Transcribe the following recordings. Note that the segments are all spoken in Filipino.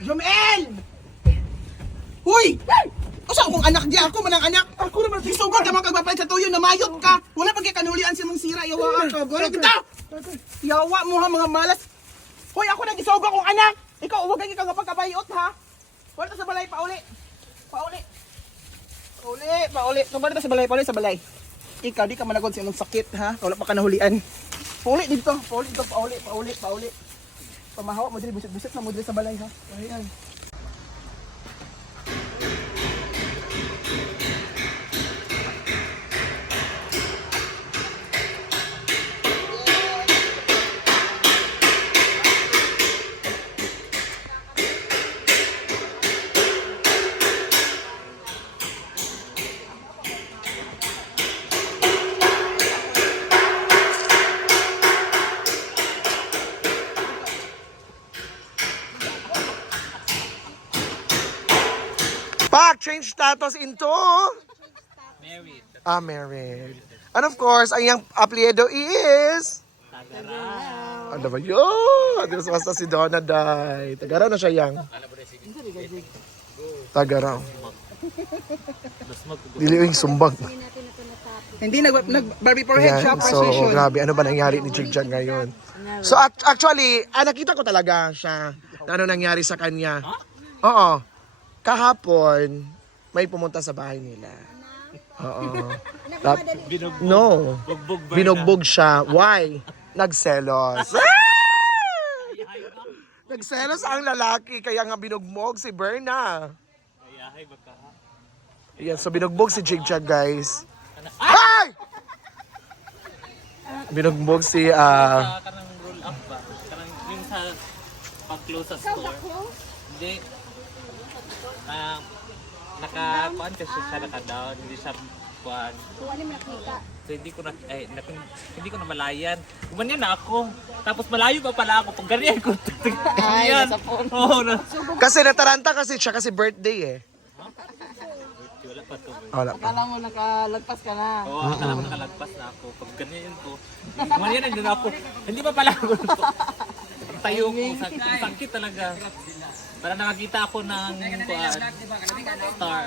Jomel! Huy! Asa akong anak di ako manang anak? Ako naman sisugod ka man kagpapalit sa tuyo na mayot ka. Wala pag kanulian si mong sira yawa ka. Wala kita. Yawa mo ha mga malas. Hoy ako nang isugo kong anak. Ikaw huwag kang kapagkabayot ha. Wala ta sa balay pauli. Pauli. Pauli. Kabalo ta sa balay, pauli sa balay. Ikaw di ka managod sa imong sakit ha. Wala pa ka nahulian. Pauli dito, pauli. Pamahawa mo diri busit na mo diri sa balay ha. Ayan. Change status into Married. married. And of course, ang iyang apelyido is ano ba yun? Diyos basta si Donna Day. Tagaraw na siya yang. Tagaraw. Dili yung sumbag. Hindi nag-Barbie forehead siya So, precision. grabe. Ano ba nangyari ni Jigjag ngayon? So, actually, nakita ko talaga siya na ano nangyari sa kanya. Oo. Kahapon, may pumunta sa bahay nila. Oo. No. Binugbog siya. Why? Nagselos. Nagselos ang lalaki, kaya nga binugbog si Berna. Yan, so binugbog si Jigjag, guys. Ay! Binugbog si, Kanang roll up ba? Kanang yung sa pag-close sa store. Hindi. Naka-kuan kasi siya naka-down. Hindi siya kuan. So hindi ko na malayan. Gumanyan na ako. Tapos malayo pa pala ako. Pag ganyan ko. Ay, nasa phone. Oo na. kasi nataranta kasi siya kasi birthday eh. Wala pa to. Wala pa. Akala mo nakalagpas ka na. Oo, akala mo nakalagpas na ako. Pag ganyan ko. Gumanyan na din ako. Hindi pa pala ako. Tayo ko. Sakit talaga. Para nakakita ako ng star.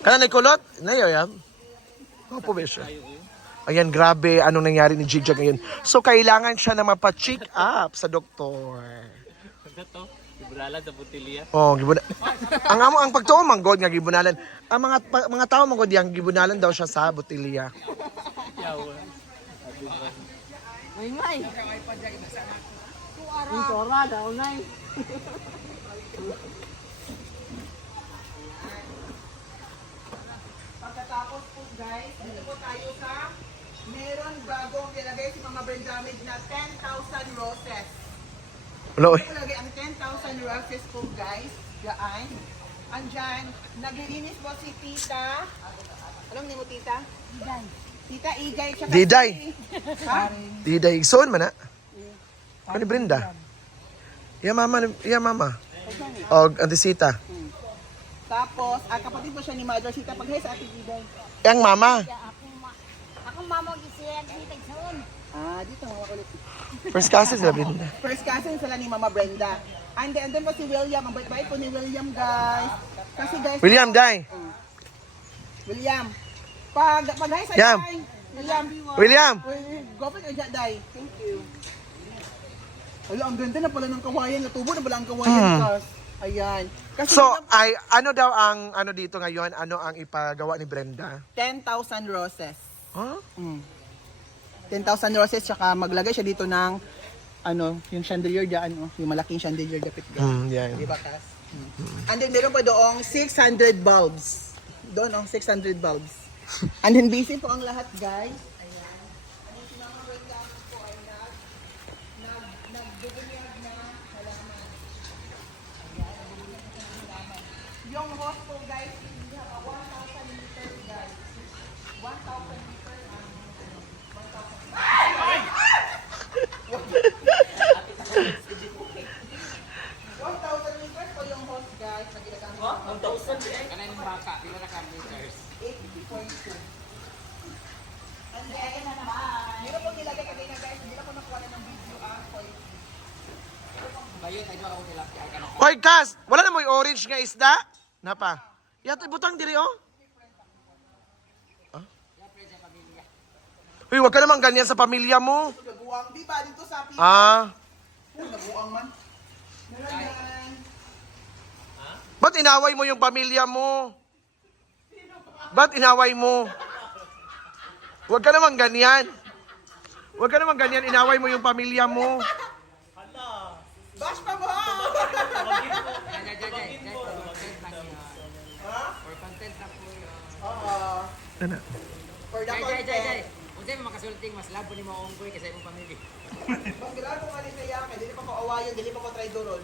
Kana nagkulot? Nayoyam? Opo ba siya? Ayan, grabe. Anong nangyari ni Jigjag ngayon? So, kailangan siya na mapacheck up sa doktor. Ano to? Gibunalan sa butilya. Oh, ang pagtuo manggod nga gibunalan. Ang mga tao manggod yang gibunalan daw siya sa botilya. Yawa. May. Yung tora daw, nay. Pagkatapos po guys, dito po tayo sa meron bagong nilagay si Mama Brendamig na 10,000 roses. Hello. Ito lagay ang 10,000 roses po guys. Yaan. Andyan, naglilinis po si Tita. Alam ni mo Tita? Diday. Tita Igay. Tsaka Diday. Ha? Diday. Soon man na. Ano Brenda? Yeah, mama. O, Antisita. Tapos, kapatid po siya ni Mother Sita. Pag sa Ate Igay. Yang mama. Akong mama gisiyan dito son. Dito nga ulit. First cousin sila Brenda. First cousin sila ni Mama Brenda. And then po si William. Ang bait-bait po ni William guys. Kasi guys. William, Day. William. Pag hi sa Yam. Day. William. William. Gopin ka Day. Thank you. Wala, ang ganda na pala ng kawayan. Natubo na pala ang kawayan. Kas. Ayan. Kasi So, ano daw ang ano dito ngayon? Ano ang ipagawa ni Brenda? 10,000 roses. Huh? 10,000 roses. Tsaka maglagay siya dito ng yung chandelier dyan. Yung malaking chandelier dapit dyan. Yeah. Diba, Kas? And then meron pa doong 600 bulbs. Doon, 600 bulbs. And then busy po ang lahat, guys. Ayan. And then si Mama Brenda po ay nagbubunyag na halaman. Ayan, nagbubunyag na halaman. Yung hose po, guys, we have a 1,000 liters, guys. 1,000 liters ang 1,000 liters po yung hose, guys. Nagilagay ko. 1,000 kanay ng baka, pila na ka meters. 80.2. And then, meron pong nilagay kanina guys, hindi na ko nakuha na ng video Hoy, Kas! Wala na mo'y orange nga isda? Napa? Yato, butang diri, oh. Ah? Uy, wag ka naman ganyan sa pamilya mo. Nabuang, di ba? Dito sa akin. Ah. Nabuang man. Ba't inaway mo yung pamilya mo? Ba't inaway mo? Huwag ka naman ganyan. Huwag ka naman ganyan, inaway mo yung pamilya mo. Bash pa mo! For content na po yun. Oo. Ano? For the Jay. content. Kung sa'yo makasulting, mas labo ni mo unggoy kasi mong pamilya. Mas gila ko kanin na yakin, dili pa ko awayon, dili pa ko try durol.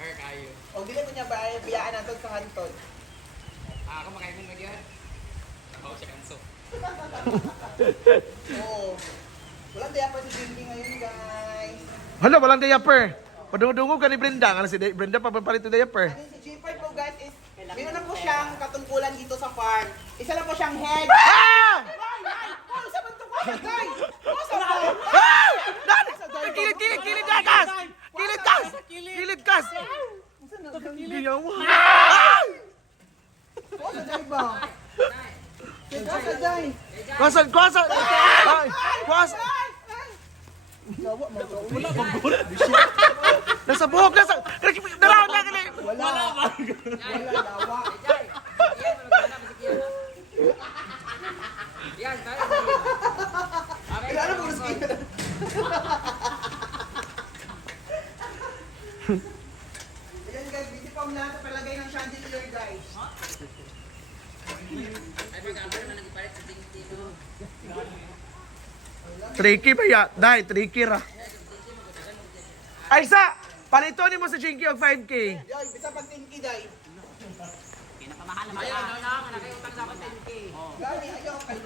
Or kayo. O dili ko niya ba biyaan natin sa hanton. Ako makaimong nga diyan. Tabaw siya kanso. Oo. Walang daya pa si Jinky ngayon, guys. Hala, walang diaper. Padungog ka ni Brenda. Ano si Brenda papapalit ng diaper? Ano si Jipper po, guys, is meron na po siyang katungkulan dito sa farm. Isa lang po siyang head. Ah! Oh, sa banto ko, guys! Oh, sa banto! Ah! Kilid, Kas! Kilid, Kas! Kilid, Kas! Giyaw mo. Ah! Oh, sa day ba? Sa day. Kwasan! Ay! Kwasan! Gawa, magawa. Wala Nasa buhok! Dalaw na kali! Wala, lawa. Yan, tayo. Okay, Kailangan mo gusto yun. Ayan guys, busy pa muna sa palagay ng chandelier guys. Ay, mag-abot naman nag-ipalit sa dito. Tricky ba ya? Dai, tricky ra. Ay sa! Palito ni mo sa Jinky og 5K. Yoy, bisa pag 10K day. Pinakamahal naman. Ayaw, na nakayutang dapat 10K. Gani, ayaw kay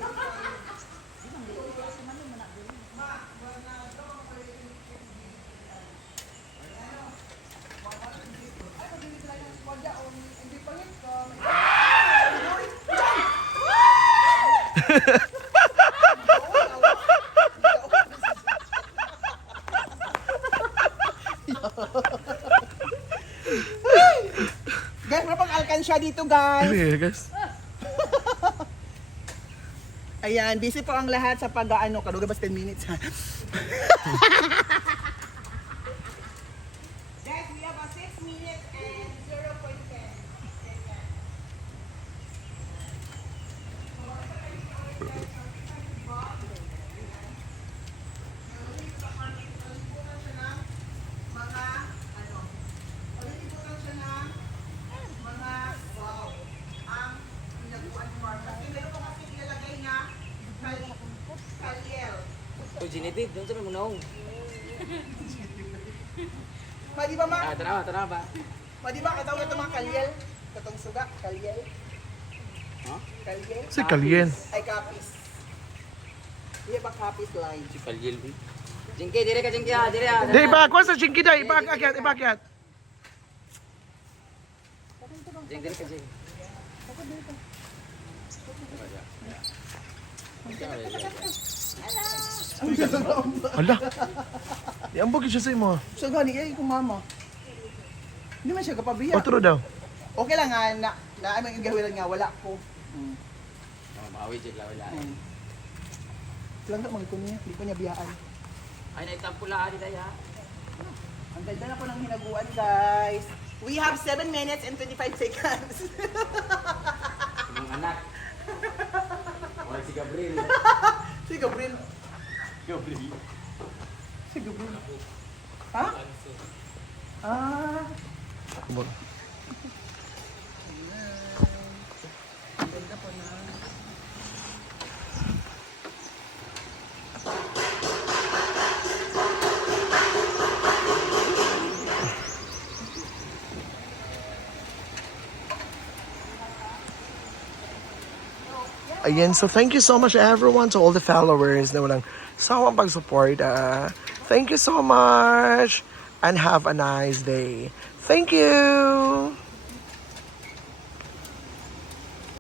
Guys, mapang alkansya dito guys. guys. Ayan, busy po ang lahat sa pag-ano, kaduga bas 10 minutes ha. Guys, we have a 6 minutes and 0.10. Uy, ginitid. Doon sa may munong. Ma, di ba ma? Tara ba? Ma, di ba katawag ito mga kalyel? Katong suga, kalyel. Ha? Kalyel? Si Kalyen. Ay, kapis. Di ba kapis line? Si Kalyel. Jingke, dire ka Jingke ha. Dire ha. Di ba? Kwa sa Jinky dai. Ipakyat. Jing, dire ka Jing. Hala. Di ambog siya sa imo. So gani, ay kung mama. Hindi man siya kapabiya. Otro daw. Okay lang nga, na ay may gawilan nga, wala ko. Mawi, Jing. Wala. Lang ka ko niya, hindi ko niya biyaan. Ay, naitampula di tayo ha. Ang ganda na po ng hinaguan, guys. We have 7 minutes and 25 seconds. Mga anak. Wala si Gabriel. Si Gabriel. Gabriel. Si Gabriel. Ha? Ah. Ang ganda po na. Ayan, so thank you so much everyone, to all the followers na walang sawang pag-support. Thank you so much and have a nice day. Thank you!